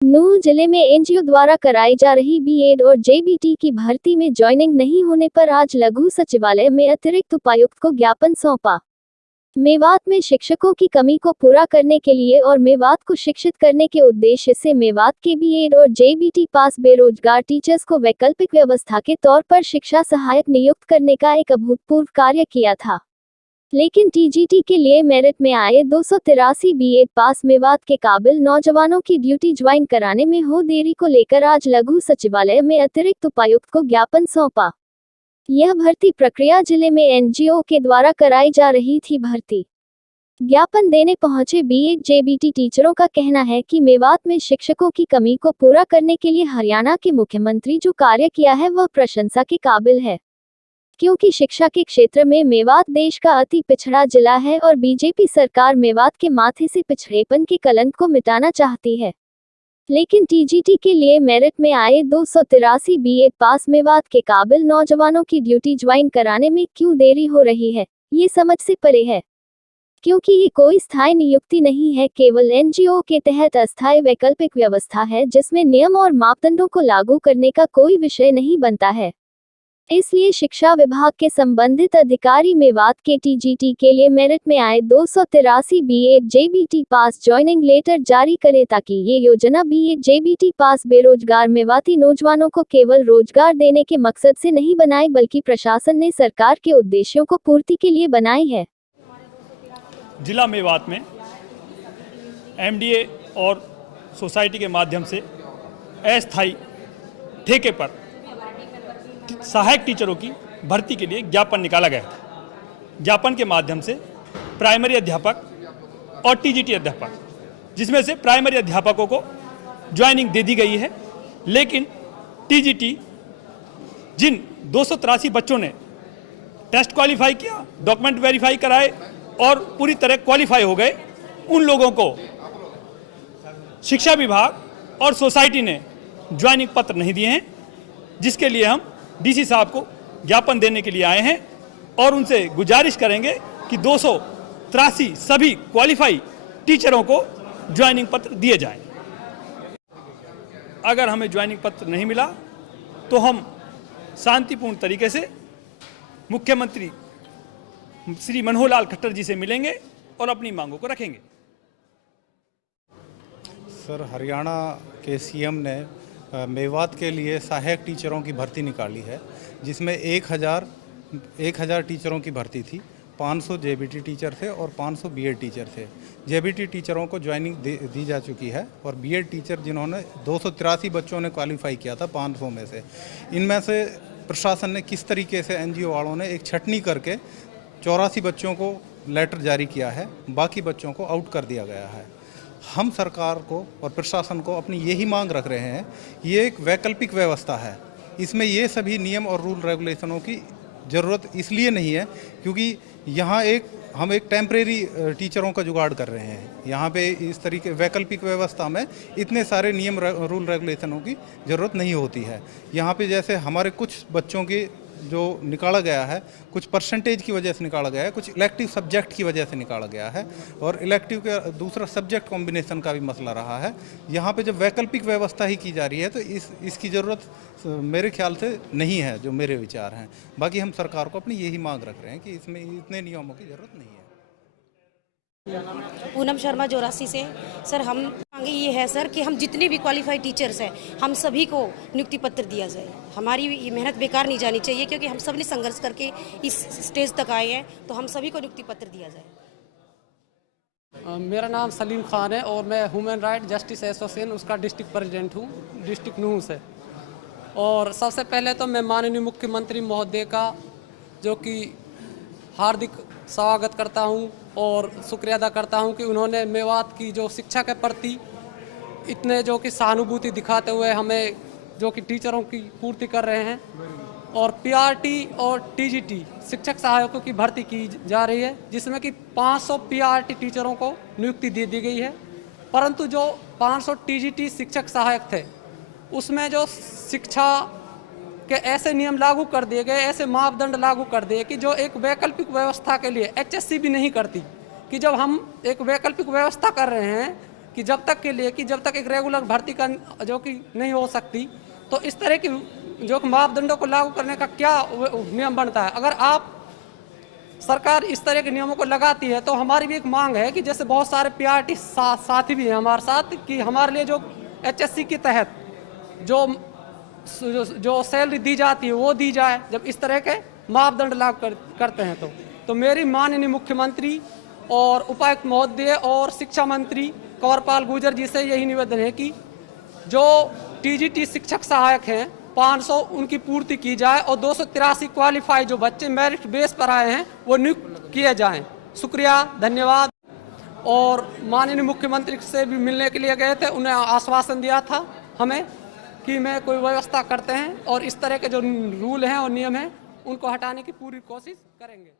नूंह जिले में एनजीओ द्वारा कराई जा रही बीएड और जेबीटी की भर्ती में ज्वाइनिंग नहीं होने पर आज लघु सचिवालय में अतिरिक्त उपायुक्त को ज्ञापन सौंपा। मेवात में शिक्षकों की कमी को पूरा करने के लिए और मेवात को शिक्षित करने के उद्देश्य से मेवात के बीएड और जेबीटी पास बेरोजगार टीचर्स को वैकल्पिक व्यवस्था के तौर पर शिक्षा सहायक नियुक्त करने का एक अभूतपूर्व कार्य किया था। लेकिन टीजीटी के लिए मेरिट में आए 283 बीएड पास मेवात के काबिल नौजवानों की ड्यूटी ज्वाइन कराने में हो देरी को लेकर आज लघु सचिवालय में अतिरिक्त उपायुक्त को ज्ञापन सौंपा। यह भर्ती प्रक्रिया जिले में एनजीओ के द्वारा कराई जा रही थी। भर्ती ज्ञापन देने पहुंचे बीएड जेबीटी टीचरों का कहना है कि मेवात में शिक्षकों की कमी को पूरा करने के लिए हरियाणा के मुख्यमंत्री जो कार्य किया है वह प्रशंसा के काबिल है, क्योंकि शिक्षा के क्षेत्र में मेवात देश का अति पिछड़ा जिला है और बीजेपी सरकार मेवात के माथे से पिछड़ेपन के कलंक को मिटाना चाहती है। लेकिन टीजीटी के लिए मेरिट में आए 283 बीएड पास मेवात के काबिल नौजवानों की ड्यूटी ज्वाइन कराने में क्यों देरी हो रही है, ये समझ से परे है, क्योंकि ये कोई स्थायी नियुक्ति नहीं है, केवल एनजीओ के तहत अस्थायी वैकल्पिक व्यवस्था है जिसमें नियम और मापदंडों को लागू करने का कोई विषय नहीं बनता है। इसलिए शिक्षा विभाग के संबंधित अधिकारी मेवात के टीजीटी के लिए मेरिट में आए 283 बीएड जेबीटी पास ज्वाइनिंग लेटर जारी करे ताकि ये योजना बीएड जेबीटी पास बेरोजगार मेवाती नौजवानों को केवल रोजगार देने के मकसद से नहीं बनाई बल्कि प्रशासन ने सरकार के उद्देश्यों को पूर्ति के लिए बनाई है। जिला मेवात में एमडीए और सोसाइटी के माध्यम से अस्थायी ठेके पर सहायक टीचरों की भर्ती के लिए ज्ञापन निकाला गया था। ज्ञापन के माध्यम से प्राइमरी अध्यापक और टीजीटी अध्यापक, जिसमें से प्राइमरी अध्यापकों को ज्वाइनिंग दे दी गई है, लेकिन टीजीटी जिन 283 बच्चों ने टेस्ट क्वालिफाई किया, डॉक्यूमेंट वेरीफाई कराए और पूरी तरह क्वालिफाई हो गए, उन लोगों को शिक्षा विभाग और सोसाइटी ने ज्वाइनिंग पत्र नहीं दिए हैं, जिसके लिए हम डीसी साहब को ज्ञापन देने के लिए आए हैं और उनसे गुजारिश करेंगे कि 283 सभी क्वालिफाई टीचरों को ज्वाइनिंग पत्र दिए जाएं। अगर हमें ज्वाइनिंग पत्र नहीं मिला तो हम शांतिपूर्ण तरीके से मुख्यमंत्री श्री मनोहर लाल खट्टर जी से मिलेंगे और अपनी मांगों को रखेंगे। सर, हरियाणा के सीएम ने मेवात के लिए सहायक टीचरों की भर्ती निकाली है, जिसमें 1000 टीचरों की भर्ती थी। 500 जेबीटी टीचर थे और 500 बीएड टीचर थे। जेबीटी टीचरों को ज्वाइनिंग दी जा चुकी है और बीएड टीचर जिन्होंने 283 बच्चों ने क्वालिफाई किया था 500 में से, इनमें से प्रशासन ने किस तरीके से एनजीओ वालों ने एक छटनी करके 84 बच्चों को लेटर जारी किया है, बाकी बच्चों को आउट कर दिया गया है। हम सरकार को और प्रशासन को अपनी यही मांग रख रहे हैं, ये एक वैकल्पिक व्यवस्था है, इसमें ये सभी नियम और रूल रेगुलेशनों की ज़रूरत इसलिए नहीं है क्योंकि यहाँ हम एक टेम्परेरी टीचरों का जुगाड़ कर रहे हैं। यहाँ पे इस तरीके वैकल्पिक व्यवस्था में इतने सारे नियम रूल रेगुलेशनों की ज़रूरत नहीं होती है। यहाँ पे जैसे हमारे कुछ बच्चों की जो निकाला गया है, कुछ परसेंटेज की वजह से निकाला गया है, कुछ इलेक्टिव सब्जेक्ट की वजह से निकाला गया है और इलेक्टिव का दूसरा सब्जेक्ट कॉम्बिनेशन का भी मसला रहा है। यहाँ पे जब वैकल्पिक व्यवस्था ही की जा रही है तो इसकी ज़रूरत मेरे ख्याल से नहीं है, जो मेरे विचार हैं। बाकी हम सरकार को अपनी यही मांग रख रहे हैं कि इसमें इतने नियमों की ज़रूरत नहीं है। पूनम शर्मा जोरासी से। सर, हम मांगे ये है सर कि हम जितने भी क्वालिफाइड टीचर्स हैं हम सभी को नियुक्ति पत्र दिया जाए। हमारी ये मेहनत बेकार नहीं जानी चाहिए, क्योंकि हम सब ने संघर्ष करके इस स्टेज तक आए हैं, तो हम सभी को नियुक्ति पत्र दिया जाए। मेरा नाम सलीम खान है और मैं ह्यूमन राइट जस्टिस एसोसिएशन उसका डिस्ट्रिक्ट प्रेसिडेंट हूँ, डिस्ट्रिक्ट नूंह से। और सबसे पहले तो मैं माननीय मुख्यमंत्री महोदय का जो कि हार्दिक स्वागत करता हूं और शुक्रिया अदा करता हूं कि उन्होंने मेवात की जो शिक्षा के प्रति इतने जो कि सहानुभूति दिखाते हुए हमें जो कि टीचरों की पूर्ति कर रहे हैं। और पीआरटी और टीजीटी शिक्षक सहायकों की भर्ती की जा रही है, जिसमें कि 500 पीआरटी टीचरों को नियुक्ति दे दी गई है, परंतु जो 500 टीजीटी शिक्षक सहायक थे उसमें जो शिक्षा के ऐसे नियम लागू कर दिए गए, ऐसे मापदंड लागू कर दिए कि जो एक वैकल्पिक व्यवस्था के लिए एचएससी भी नहीं करती, कि जब हम एक वैकल्पिक व्यवस्था कर रहे हैं कि जब तक के लिए कि जब तक एक रेगुलर भर्ती का जो कि नहीं हो सकती, तो इस तरह की जो मापदंडों को लागू करने का क्या नियम बनता है। अगर आप सरकार इस तरह के नियमों को लगाती है तो हमारी भी एक मांग है कि जैसे बहुत सारे पीआरटी साथी भी हैं हमारे साथ, कि हमारे लिए जो एचएससी के तहत जो सैलरी दी जाती है वो दी जाए, जब इस तरह के मापदंड लागू करते हैं तो मेरी माननीय मुख्यमंत्री और उपायुक्त महोदय और शिक्षा मंत्री कंवरपाल गुर्जर जी से यही निवेदन है कि जो टीजीटी शिक्षक सहायक हैं 500 उनकी पूर्ति की जाए और 283 क्वालिफाई जो बच्चे मेरिट बेस पर आए हैं वो नियुक्त किए जाएं। शुक्रिया, धन्यवाद। और माननीय मुख्यमंत्री से भी मिलने के लिए गए थे, उन्हें आश्वासन दिया था हमें कि मैं कोई व्यवस्था करते हैं और इस तरह के जो रूल हैं और नियम हैं उनको हटाने की पूरी कोशिश करेंगे।